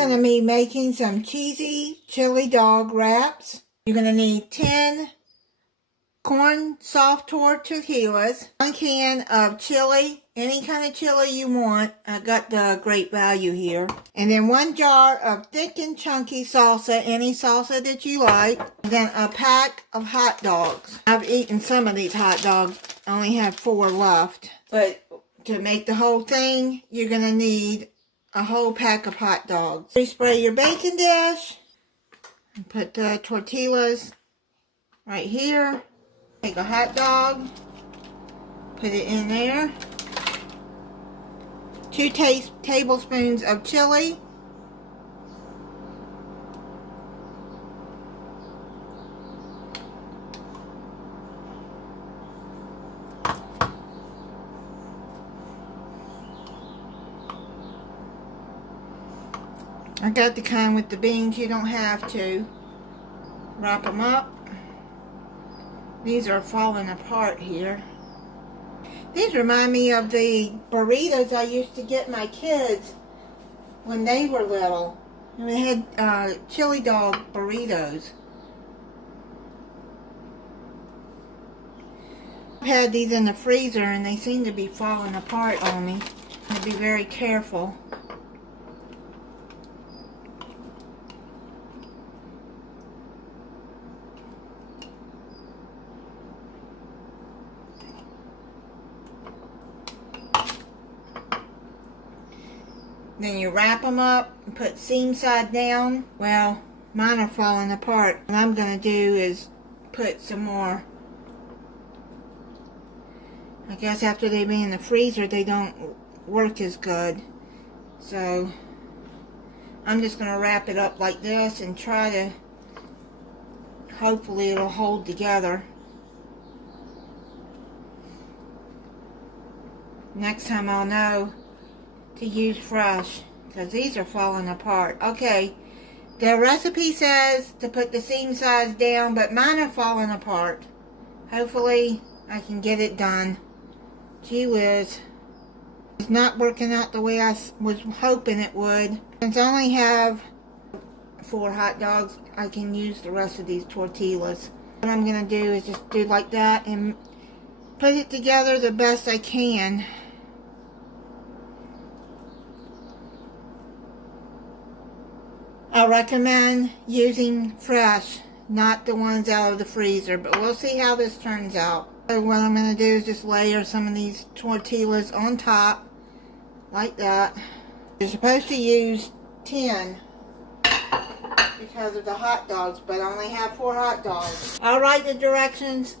going to be making some cheesy chili dog wraps. You're going to need 10 corn soft tortillas, 1 can of chili, any kind of chili you want. I got the Great Value here. And then 1 jar of thick and chunky salsa, any salsa that you like. And then a pack of hot dogs. I've eaten some of these hot dogs. I only have 4 left. But to make the whole thing, you're going to need a whole pack of hot dogs. Spray your baking dish. And put the tortillas right here. Take a hot dog, put it in there, 2 tablespoons of chili, I got the kind with the beans, you don't have to wrap them up. These are falling apart here. These remind me of the burritos I used to get my kids when they were little. And they had chili dog burritos. I've had these in the freezer and they seem to be falling apart on me. I have to be very careful. Then you wrap them up and put seam side down. Well, mine are falling apart. What I'm going to do is put some more. I guess after they be in the freezer, they don't work as good. So, I'm just going to wrap it up like this and try to, hopefully it'll hold together. Next time I'll know to use fresh, because these are falling apart. Okay, the recipe says to put the seam sides down, but mine are falling apart. Hopefully I can get it done. Gee whiz, it's not working out the way I was hoping it would. Since I only have 4 hot dogs, I can use the rest of these tortillas. What I'm going to do is just do like that and put it together the best I can. I recommend using fresh, not the ones out of the freezer, but we'll see how this turns out. So what I'm going to do is just layer some of these tortillas on top, like that. You're supposed to use 10 because of the hot dogs, but I only have 4 hot dogs. I'll write the directions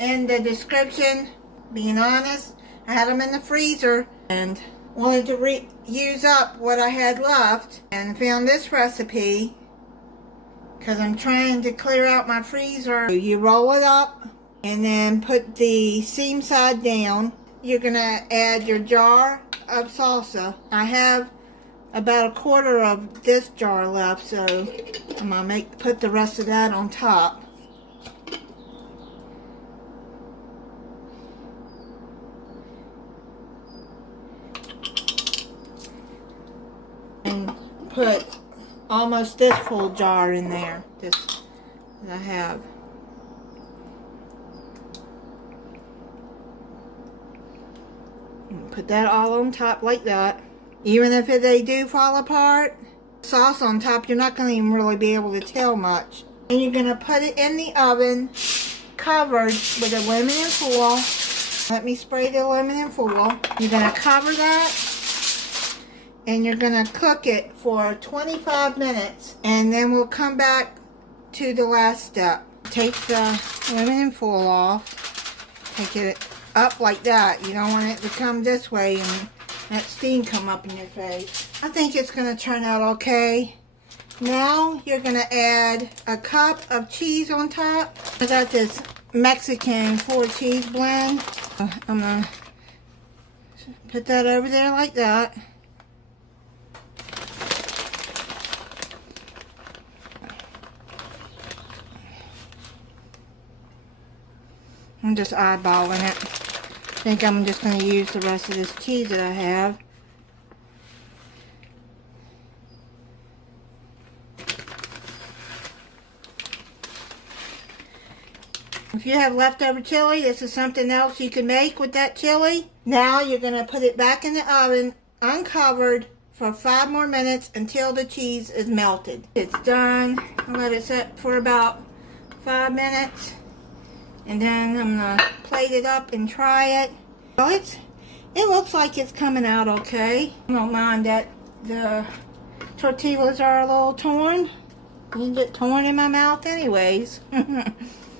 in the description. Being honest, I had them in the freezer and wanted to use up what I had left, and found this recipe because I'm trying to clear out my freezer. You roll it up and then put the seam side down. You're going to add your jar of salsa. I have about 1/4 of this jar left, so I'm going to put the rest of that on top. And put almost this full jar in there, this that I have. And put that all on top like that. Even if they do fall apart, sauce on top, you're not going to even really be able to tell much. And you're going to put it in the oven, covered with aluminum foil. Let me spray the aluminum foil. You're going to cover that. And you're going to cook it for 25 minutes. And then we'll come back to the last step. Take the aluminum foil off. Take it up like that. You don't want it to come this way and that steam come up in your face. I think it's going to turn out okay. Now you're going to add a cup of cheese on top. I got this Mexican 4 cheese blend. I'm going to put that over there like that. I'm just eyeballing it. I think I'm just going to use the rest of this cheese that I have. If you have leftover chili, this is something else you can make with that chili. Now you're going to put it back in the oven, uncovered, for 5 more minutes until the cheese is melted. It's done. I'll let it set for about 5 minutes. And then I'm going to plate it up and try it. Well, it looks like it's coming out okay. I don't mind that the tortillas are a little torn. You get torn in my mouth anyways.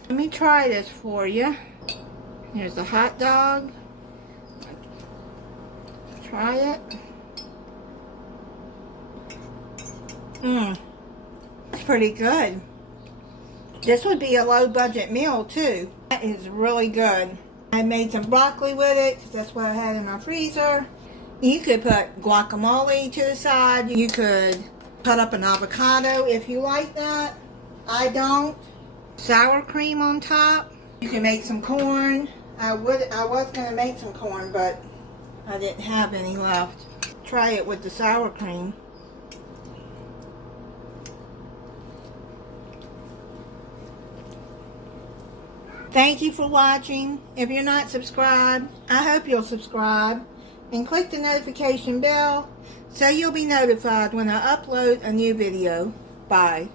Let me try this for you. Here's the hot dog. Try it. It's pretty good. This would be a low budget meal too. That is really good. I made some broccoli with it because that's what I had in my freezer. You could put guacamole to the side. You could cut up an avocado if you like that. I don't. Sour cream on top. You can make some corn. I was going to make some corn, but I didn't have any left. Try it with the sour cream. Thank you for watching. If you're not subscribed, I hope you'll subscribe and click the notification bell so you'll be notified when I upload a new video. Bye.